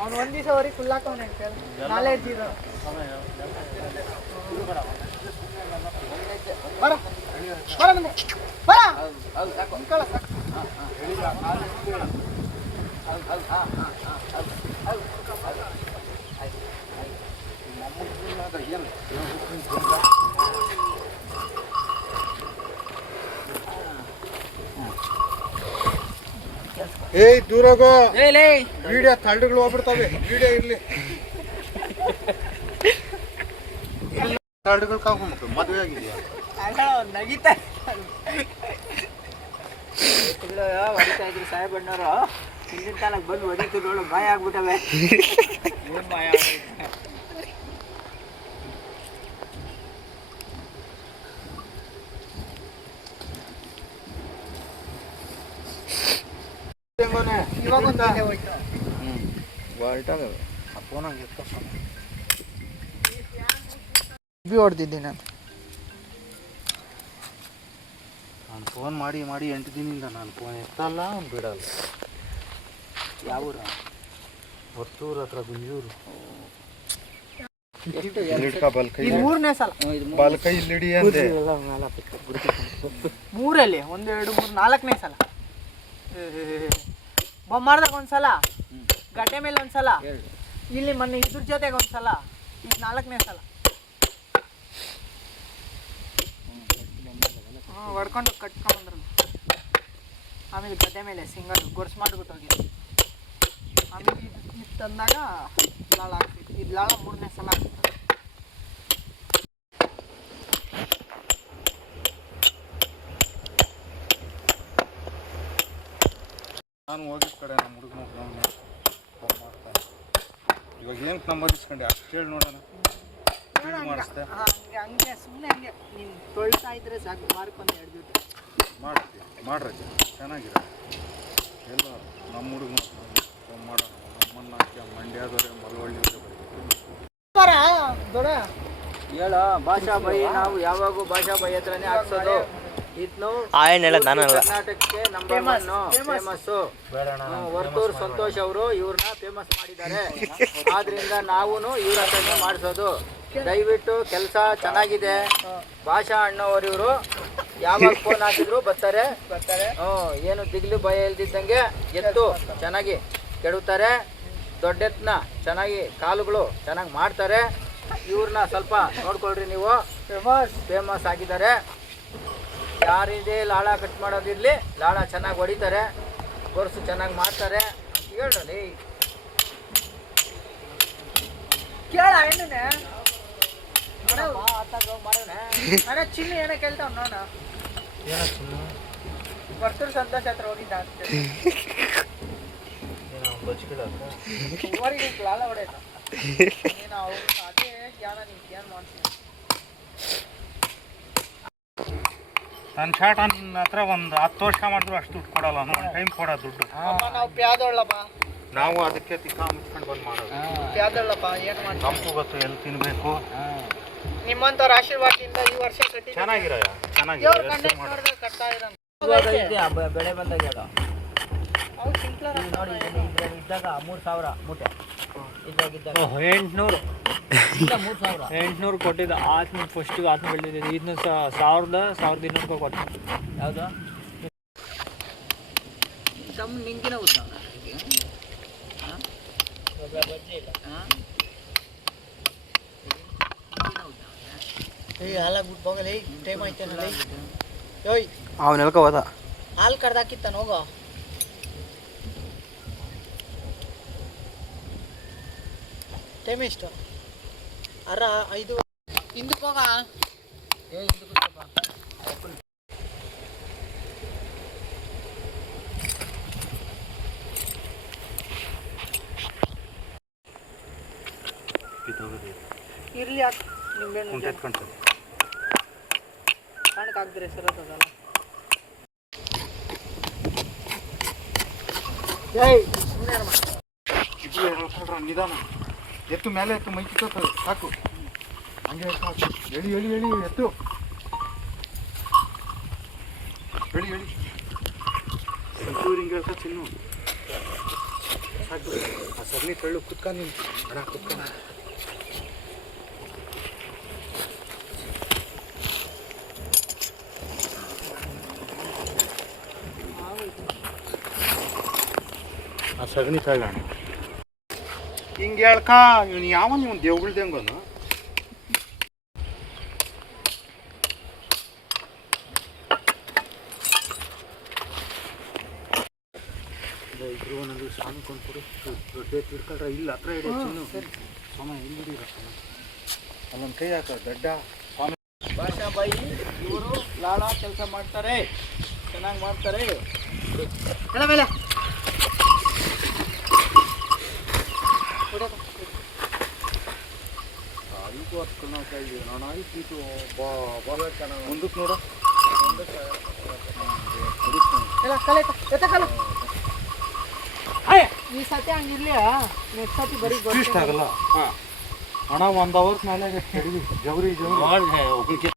ಅವ್ನು ಒಂದ್ ದಿವಸ ಅವ್ರಿಗೆ ಫುಲ್ ಹಾಕೋನೆ ನಾಲೆಡ್ಜ್ ಇರೋ ಬರ ಬರ ನಮ್ಗೆ ಬರ ಅಂಕಳ ಏಯ್ ದೂರೋಗೋ ವಿಡಿಯೋ ತಳ್ಳುಗಳು ಹೋಗ್ಬಿಡ್ತಾವೆ ವಿಡಿಯೋ ಇರ್ಲಿ ತಳ್ಳುಗಳು ಕಾಕೊಂಡ್ಬಿಟ್ಟು ಮದುವೆ ಆಗಿದೆಯಾ ನಗಿತಾ ಹೊಡಿತಾ ಇದ್ರು ಸಾಹೇಬಣ್ಣವರು ಹಿಂದಿನ ಕಾಲಕ್ಕೆ ಬಂದು ಹೊಡಿತು ನೋಡು ಮಾಯ ಆಗ್ಬಿಟ್ಟವೆ ಏನ್ ಮಾಯ ಹೊಡೆದಿದ್ದೆ ನಾನು ಫೋನ್ ಮಾಡಿ 8 ದಿನದಿಂದ ನಾನು ಫೋನ್ ಎತ್ತಲ್ಲ ಅವ್ನು ಬಿಡಲ್ಲ. ಯಾವ ಹೊತ್ತೂರು ಹತ್ರ ಗುಂಜೂರು ಮೂರನೇ ಸಲ ಬಾಲ್ಕೈ ಇಲ್ಲಿಡಿ ಅಂದೆ ಮೂರಲ್ಲಿ 1 2 3 4ನೇ ಸಲ ಬೊಮ್ಮಾರ್ದಾಗ ಒಂದ್ಸಲ ಗಡ್ಡೆ ಮೇಲೆ ಒಂದ್ಸಲ ಇಲ್ಲಿ ಮೊನ್ನೆ ಇದ್ರ ಜೊತೆಗೆ ಒಂದ್ಸಲ ಈಗ 4ನೇ ಸಲ ಹೊಡ್ಕೊಂಡು ಕಟ್ಕೊಂಡ್ಬಂದ್ರು. ಆಮೇಲೆ ಗಡ್ಡೆ ಮೇಲೆ ಸಿಂಗಲ್ ಗೊರ್ಸು ಮಾಡಿಬಿಟ್ಟು ಹೋಗಿದ್ದು. ಆಮೇಲೆ ಇದು ತಂದಾಗ ಲಾಳ ಆಗ್ತಿತ್ತು. ಇದು ಲಾಳ 3ನೇ ಸಲ ಆಗ್ತಿತ್ತು. ನಾನು ಹೋಗಿದ ಕಡೆ ನಮ್ಮ ಹುಡುಗನ ಫೋನ್ ಮಾಡ್ತಾನೆ. ಇವಾಗ ಏನು ನಂಬರ್ ಇಸ್ಕೊಂಡೆ ಅಷ್ಟು ಹೇಳಿ ನೋಡೋಣ ಮಾಡಿಸ್ದೆ ಹಂಗೆ ಸುಮ್ಮನೆ ಹಂಗೆ ನೀನು ತೊಳ್ತಾ ಇದ್ರೆ ಸಾಕು ಮಾರ್ಕೊಂಡು 2 ಜೊತೆ ಮಾಡ್ತೀವಿ ಮಾಡ್ರಿ ಚೆನ್ನಾಗಿರ ಎಲ್ಲ ನಮ್ಮ ಹುಡುಗನ ಫೋನ್ ಮಾಡೋಣ. ನಮ್ಮನ್ನ ಮಂಡ್ಯದವರೇ ಮಳವಳ್ಳಿಯವರೇ ದೊಡ್ಡ ಹೇಳ ಭಾಷಾ ಬೈ ನಾವು ಯಾವಾಗೂ ಭಾಷಾ ಬೈ ಹತ್ರನೇ ಹಾಕ್ಸೋದು. ಇದನ್ನು ಕರ್ನಾಟಕಕ್ಕೆ ನಂಬರ್ 1 ಫೇಮಸ್ಸು. ವರ್ತೂರು ಸಂತೋಷ್ ಅವರು ಇವ್ರನ್ನ ಫೇಮಸ್ ಮಾಡಿದ್ದಾರೆ. ಆದ್ರಿಂದ ನಾವು ಇವ್ರ ಹತ್ರನೇ ಮಾಡಿಸೋದು. ದಯವಿಟ್ಟು ಕೆಲಸ ಚೆನ್ನಾಗಿದೆ. ಭಾಷಾ ಅಣ್ಣವರು ಇವರು ಯಾವಾಗ ಫೋನ್ ಹಾಕಿದ್ರು ಬರ್ತಾರೆ. ಏನು ದಿಗ್ಲು ಭಯ ಇಲ್ದಿದ್ದಂಗೆ ಎತ್ತು ಚೆನ್ನಾಗಿ ಕೆಡುತ್ತಾರೆ. ದೊಡ್ಡೆತ್ನ ಚೆನ್ನಾಗಿ ಕಾಲುಗಳು ಚೆನ್ನಾಗಿ ಮಾಡ್ತಾರೆ. ಇವ್ರನ್ನ ಸ್ವಲ್ಪ ನೋಡ್ಕೊಳ್ರಿ ನೀವು. ಫೇಮಸ್ ಆಗಿದ್ದಾರೆ. ಯಾರಿದೆ ಲಾಳ ಕಟ್ ಮಾಡೋದಿರಲಿ, ಲಾಳ ಚೆನ್ನಾಗಿ ಹೊಡಿತಾರೆ, ಗೊರ್ಸು ಚೆನ್ನಾಗಿ ಮಾಡ್ತಾರೆ ಹೇಳ್ರಲ್ಲಿ. ಕೇಳ ಏನೇ ಮಾಡೋಣ ಚಿನ್ನ ಏನ ಕೇಳ್ತಾವ ನೋಡ. ವರ್ತೂರು ಸಂತೋಷ ಹತ್ರ ಹೋಗಿದ್ದ ಲಾಳ ಹೊಡೆಯ ನೀನು ಅವ್ರು ಅದೇ ಜ್ಞಾನ ನೀನು ಜ್ಞಾನ ಮಾಡ್ತೀನಿ. ನನ್ನ ಶಾರ್ಟ್ ನನ್ನ ಹತ್ರ ಒಂದು 10 ವರ್ಷ ಮಾಡಿದ್ರು ಅಷ್ಟು ದುಡ್ಡು ಕೊಡಲ್ಲ. ಒಂದು ಟೈಮ್ ಕೊಡೋ ದುಡ್ಡು ನಾವು ಪ್ಯಾದೊಳ್ಳಪ್ಪ. ನಾವು ಅದಕ್ಕೆ ತಿಕ್ಕ ಮುಚ್ಕೊಂಡು ಬಂದು ಮಾಡೋದು. ಪ್ಯಾದೊಳ್ಳಪ್ಪ ಏನು ಮಾಡಿ ನಮಗೂ ಗೊತ್ತು ಎಲ್ಲಿ ತಿನ್ನಬೇಕು. ನಿಮ್ಮಂಥವ್ರ ಆಶೀರ್ವಾದದಿಂದ ಈ ವರ್ಷ ಕಟ್ಟಿ ಚೆನ್ನಾಗಿರೋ ಕಟ್ತಾ ಇರೋ ಬೆಳೆ ಬಂದಾಗ ಹೇಳು. ಅವು ಸಿಂಪ್ಲರ್ ನೋಡಿ ಇದ್ರಲ್ಲಿ ಇದ್ದಾಗ 3000 ಮೂಟೆ ಇದ್ದಾಗ 800 800 ಕೊಟ್ಟಿದ್ದ ಆತ್ಮ ಫಸ್ಟಿಗೆ ಆತ್ಮ ಬೆಳೆದಿದ್ದು. ಇದನ್ನ 1200 ರೂಪಾಯಿ ಕೊಟ್ಟು. ಯಾವುದು ತಮ್ಮ ನಿಂಗಿನ ಉತ್ತ ಹಾಲಾಗ್ಬಿಟ್ಟು ಹೋಗಲ್ಲ. ಟೈಮ್ ಆಯ್ತೇನಲ್ಲ. ಓಯ್ ಅವ್ನು ಎಲ್ಕ ಹೋದ ಹಾಲು ಕಡ್ದಾಕಿತ್ತಾನ ಹೋಗೋ. ಟೈಮ್ ಎಷ್ಟು? 5 ಹಿಂದಕ್ಕೆ ಹೋಗ. ಇರ್ಲಿ ನಿಂಬೆಹಣ್ಣು ಕುಂಟೆ ಎತ್ಕೊಂತದೆ ಕಾಣಕ್ಕೆ ಹಾಕ್ದ್ರೆ ಸರತ್ತದಲ್ಲ. ಏಯ್ ಸುಮ್ಮನೆ ಇದು ಹೇಳ್ಕೊಳ್ರ ನಿಧಾನ ಎತ್ತು ಮೇಲೆ ಎತ್ತು ಮೈ ಕಿತ್ತೋಗ್ತದೆ ಸಾಕು ಹಂಗೆ ಸಾಕು ಎಳಿ ಎಳಿ ಎಳಿ ಎತ್ತು ಎಳಿ ಎಳಿ ಒಂಚೂರು ಹಿಂಗೆ ಹೇಳ್ಕೊ ಚಿನ್ನು ಸಾಕು ಆ ಸಗಣಿ ತಳ್ಳು ಕುತ್ಕೊಂಡು ನೀನು ಅಡ ಕುತ್ಕೊಂಡು ಆ ಸಗಣಿ ತಳ್ಳೋಣ ಹಿಂಗೆ ಹೇಳ್ಕ ಇವನು ಯಾವನ್ ಇವನು ದೇವ್ಗಳ್ದಂಗನು ಇದ್ರು ಒಂದೊಂದು ಸ್ವಾಮಿ ಕೊಂಡ್ಕೊಡು ದೊಡ್ಡ ತಿಳ್ಕೊಂಡ್ರೆ ಇಲ್ಲಿ ಹತ್ರ ಇಡೋ ಸ್ವಾಮಿ ಇಲ್ಲಿ ಹಿಡಿಯಪ್ಪ ಅಲ್ಲೊಂದು ಕೈ ಹಾಕ ದೊಡ್ಡ ಸ್ವಾಮಿ ಭಾಷಾಬಾಯಿ ಇವರು ಲಾಳ ಕೆಲಸ ಮಾಡ್ತಾರೆ, ಚೆನ್ನಾಗಿ ಮಾಡ್ತಾರೆ. ಮೇಲೆ ಐದು ಹತ್ತು ಕೈ ನೋಡ ಆಯ್ತು ಬಾ ಬಾ ಚೆನ್ನಾಗಿ ಮುಂದಕ್ಕೆ ನೋಡ ಈ ಸತಿ ಹಂಗಿರ್ಲಿ, ನೆಕ್ಸ್ಟ್ ಸತಿ ಬರೀ ಇಷ್ಟ ಆಗಲ್ಲ ಹಣ 1 ಅವರ್ ಮೇಲೆ ಜವರಿ